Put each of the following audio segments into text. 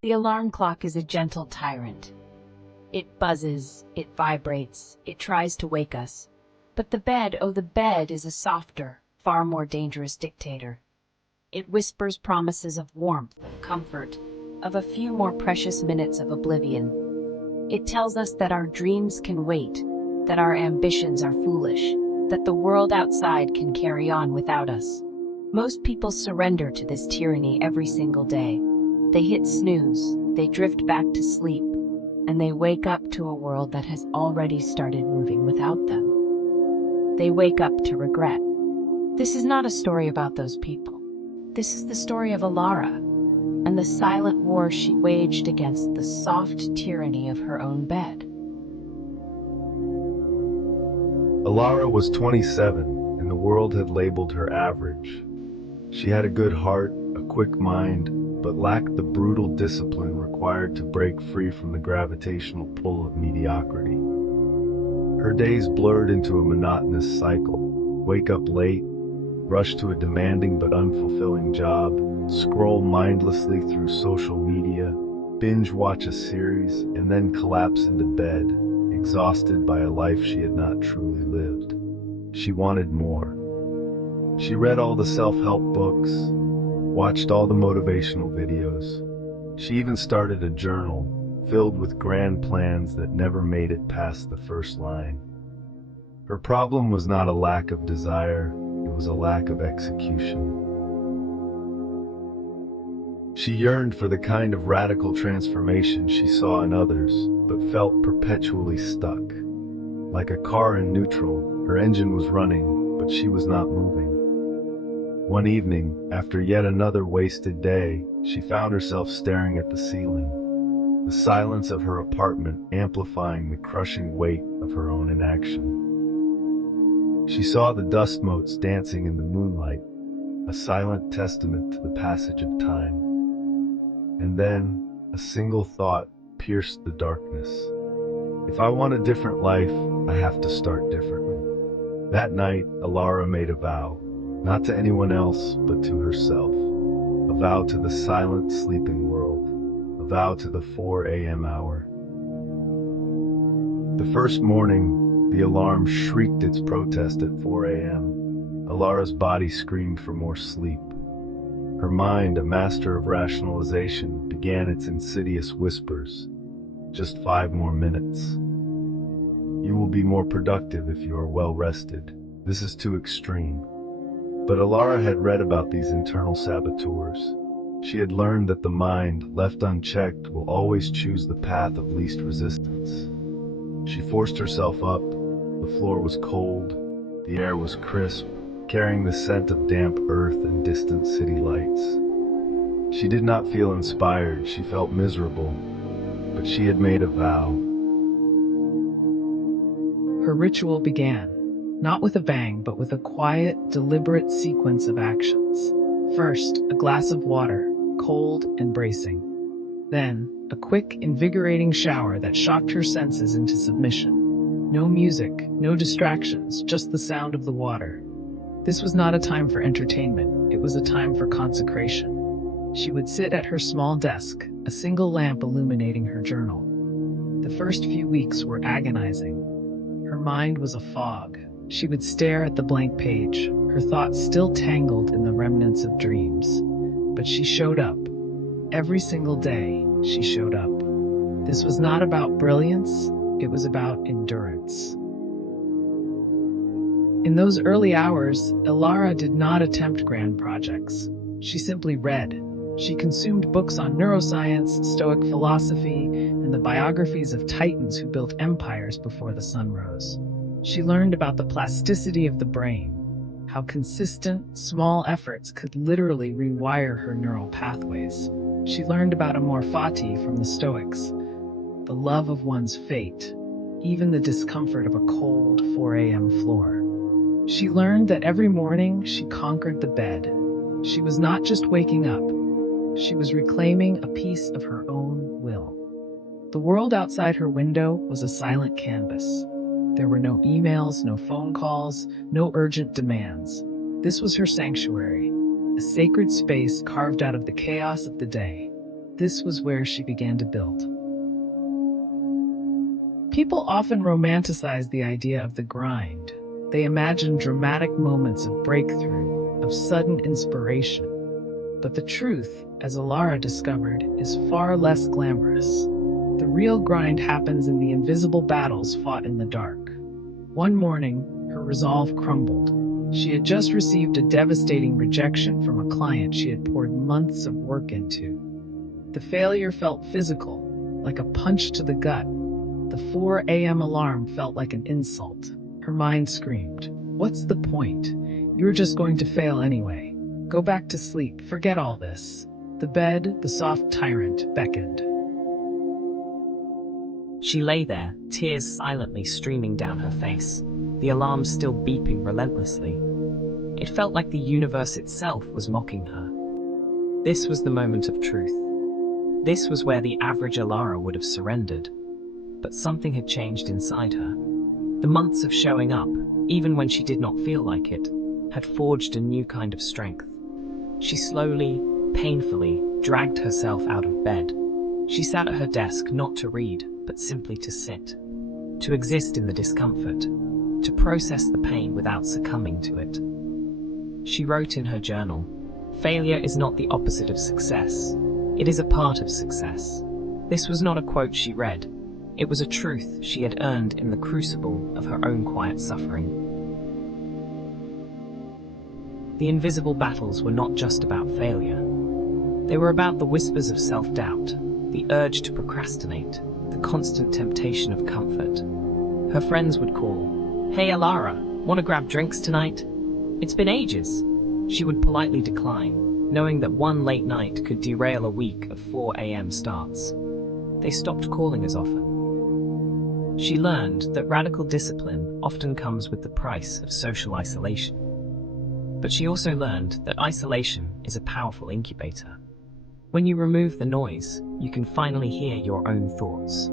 The alarm clock is a gentle tyrant. It buzzes, it vibrates, it tries to wake us. But the bed, oh the bed, is a softer, far more dangerous dictator. It whispers promises of warmth, of comfort, of a few more precious minutes of oblivion. It tells us that our dreams can wait, that our ambitions are foolish, that the world outside can carry on without us. Most people surrender to this tyranny every single day. They hit snooze, they drift back to sleep, and they wake up to a world that has already started moving without them. They wake up to regret. This is not a story about those people. This is the story of Elara and the silent war she waged against the soft tyranny of her own bed. Elara was 27, and the world had labeled her average. She had a good heart, a quick mind, but lacked the brutal discipline required to break free from the gravitational pull of mediocrity. Her days blurred into a monotonous cycle. Wake up late, rush to a demanding but unfulfilling job, scroll mindlessly through social media, binge watch a series, and then collapse into bed, exhausted by a life she had not truly lived. She wanted more. She read all the self-help books, watched all the motivational videos. She even started a journal filled with grand plans that never made it past the first line. Her problem was not a lack of desire, it was a lack of execution. She yearned for the kind of radical transformation she saw in others, but felt perpetually stuck. Like a car in neutral, her engine was running, but she was not moving. One evening, after yet another wasted day, she found herself staring at the ceiling, the silence of her apartment amplifying the crushing weight of her own inaction. She saw the dust motes dancing in the moonlight, a silent testament to the passage of time. And then, a single thought pierced the darkness. If I want a different life, I have to start differently. That night, Elara made a vow. Not to anyone else, but to herself. A vow to the silent, sleeping world. A vow to the 4 a.m. hour. The first morning, the alarm shrieked its protest at 4 a.m. Elara's body screamed for more sleep. Her mind, a master of rationalization, began its insidious whispers. Just 5 more minutes. You will be more productive if you are well rested. This is too extreme. But Elara had read about these internal saboteurs. She had learned that the mind, left unchecked, will always choose the path of least resistance. She forced herself up. The floor was cold, the air was crisp, carrying the scent of damp earth and distant city lights. She did not feel inspired, she felt miserable, but she had made a vow. Her ritual began, not with a bang, but with a quiet, deliberate sequence of actions. First, a glass of water, cold and bracing. Then, a quick, invigorating shower that shocked her senses into submission. No music, no distractions, just the sound of the water. This was not a time for entertainment, it was a time for consecration. She would sit at her small desk, a single lamp illuminating her journal. The first few weeks were agonizing. Her mind was a fog. She would stare at the blank page, her thoughts still tangled in the remnants of dreams. But she showed up. Every single day, she showed up. This was not about brilliance, it was about endurance. In those early hours, Elara did not attempt grand projects. She simply read. She consumed books on neuroscience, Stoic philosophy, and the biographies of titans who built empires before the sun rose. She learned about the plasticity of the brain, how consistent, small efforts could literally rewire her neural pathways. She learned about amor fati from the Stoics, the love of one's fate, even the discomfort of a cold 4 a.m. floor. She learned that every morning she conquered the bed. She was not just waking up, she was reclaiming a piece of her own will. The world outside her window was a silent canvas. There were no emails, no phone calls, no urgent demands. This was her sanctuary, a sacred space carved out of the chaos of the day. This was where she began to build. People often romanticize the idea of the grind. They imagine dramatic moments of breakthrough, of sudden inspiration. But the truth, as Elara discovered, is far less glamorous. The real grind happens in the invisible battles fought in the dark. One morning, her resolve crumbled. She had just received a devastating rejection from a client she had poured months of work into. The failure felt physical, like a punch to the gut. The 4 a.m. alarm felt like an insult. Her mind screamed, "What's the point? You're just going to fail anyway. Go back to sleep, forget all this." The bed, the soft tyrant, beckoned. She lay there, tears silently streaming down her face, the alarm still beeping relentlessly. It felt like the universe itself was mocking her. This was the moment of truth. This was where the average Elara would have surrendered. But something had changed inside her. The months of showing up, even when she did not feel like it, had forged a new kind of strength. She slowly, painfully, dragged herself out of bed. She sat at her desk not to read, but simply to sit. To exist in the discomfort. To process the pain without succumbing to it. She wrote in her journal, "Failure is not the opposite of success. It is a part of success." This was not a quote she read. It was a truth she had earned in the crucible of her own quiet suffering. The invisible battles were not just about failure. They were about the whispers of self-doubt, the urge to procrastinate, the constant temptation of comfort. Her friends would call, "Hey Elara, want to grab drinks tonight? It's been ages." She would politely decline, knowing that one late night could derail a week of 4 a.m. starts. They stopped calling as often. She learned that radical discipline often comes with the price of social isolation. But she also learned that isolation is a powerful incubator. When you remove the noise, you can finally hear your own thoughts.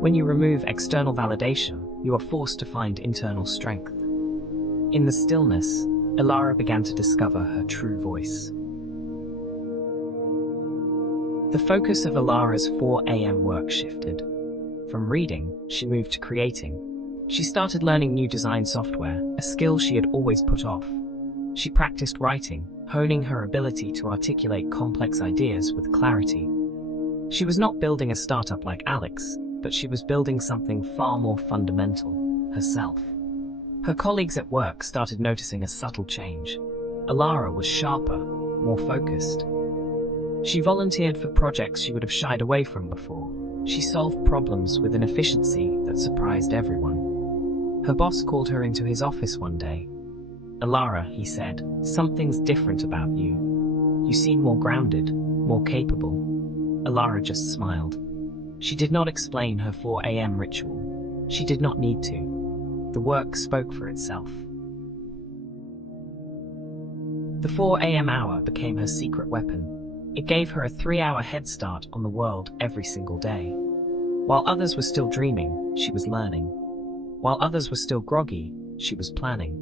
When you remove external validation, you are forced to find internal strength. In the stillness, Elara began to discover her true voice. The focus of Elara's 4 a.m. work shifted. From reading, she moved to creating. She started learning new design software, a skill she had always put off. She practiced writing, honing her ability to articulate complex ideas with clarity. She was not building a startup like Alex, but she was building something far more fundamental, herself. Her colleagues at work started noticing a subtle change. Elara was sharper, more focused. She volunteered for projects she would have shied away from before. She solved problems with an efficiency that surprised everyone. Her boss called her into his office one day. "Elara," he said, "something's different about you. You seem more grounded, more capable." Elara just smiled. She did not explain her 4 a.m. ritual. She did not need to. The work spoke for itself. The 4 a.m. hour became her secret weapon. It gave her a 3-hour head start on the world every single day. While others were still dreaming, she was learning. While others were still groggy, she was planning.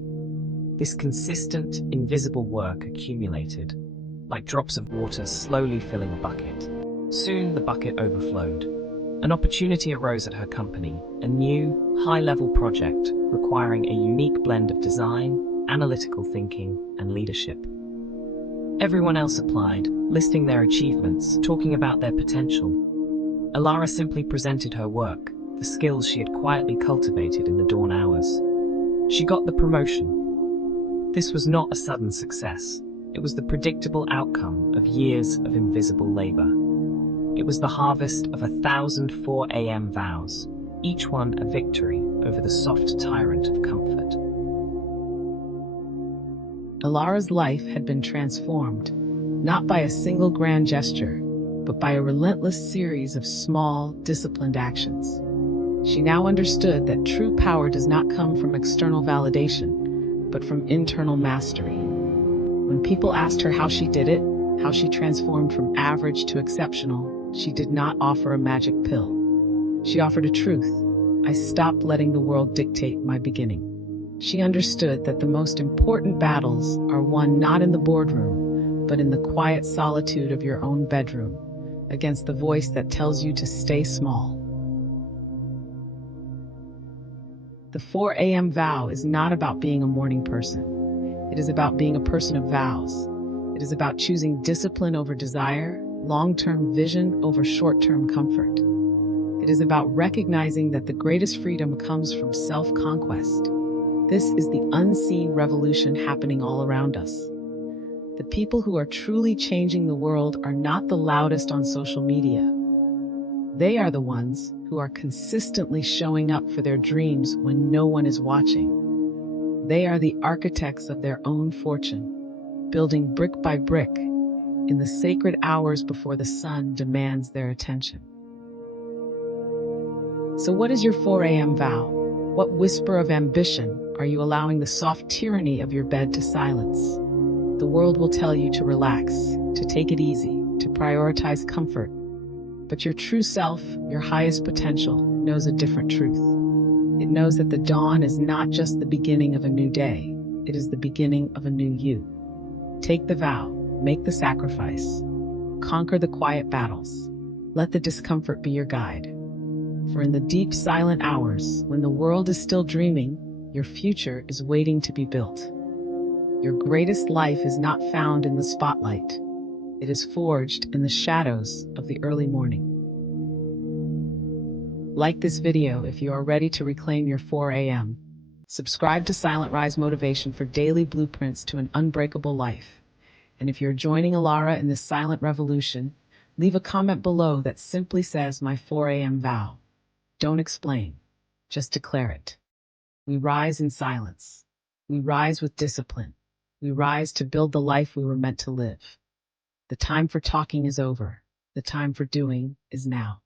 This consistent, invisible work accumulated, like drops of water slowly filling a bucket. Soon the bucket overflowed. An opportunity arose at her company, a new, high-level project requiring a unique blend of design, analytical thinking, and leadership. Everyone else applied, listing their achievements, talking about their potential. Elara simply presented her work, the skills she had quietly cultivated in the dawn hours. She got the promotion. This was not a sudden success. It was the predictable outcome of years of invisible labor. It was the harvest of 1,000 4 a.m. vows, each one a victory over the soft tyrant of comfort. Elara's life had been transformed, not by a single grand gesture, but by a relentless series of small, disciplined actions. She now understood that true power does not come from external validation, but from internal mastery. When people asked her how she did it, how she transformed from average to exceptional, she did not offer a magic pill. She offered a truth. I stopped letting the world dictate my beginning. She understood that the most important battles are won not in the boardroom, but in the quiet solitude of your own bedroom. against the voice that tells you to stay small. The 4 a.m. vow is not about being a morning person. It is about being a person of vows. It is about choosing discipline over desire, long-term vision over short-term comfort. It is about recognizing that the greatest freedom comes from self-conquest. This is the unseen revolution happening all around us. The people who are truly changing the world are not the loudest on social media. They are the ones who are consistently showing up for their dreams when no one is watching. They are the architects of their own fortune, building brick by brick in the sacred hours before the sun demands their attention. So what is your 4 a.m. vow? What whisper of ambition are you allowing the soft tyranny of your bed to silence? The world will tell you to relax, to take it easy, to prioritize comfort. But your true self, your highest potential, knows a different truth. It knows that the dawn is not just the beginning of a new day, it is the beginning of a new you. Take the vow, make the sacrifice, conquer the quiet battles. Let the discomfort be your guide. For in the deep, silent hours, when the world is still dreaming, your future is waiting to be built. Your greatest life is not found in the spotlight. It is forged in the shadows of the early morning. Like this video if you are ready to reclaim your 4 a.m. Subscribe to Silent Rise Motivation for daily blueprints to an unbreakable life. And if you're joining Elara in this silent revolution, leave a comment below that simply says my 4 a.m. vow. Don't explain, just declare it. We rise in silence. We rise with discipline. We rise to build the life we were meant to live. The time for talking is over. The time for doing is now.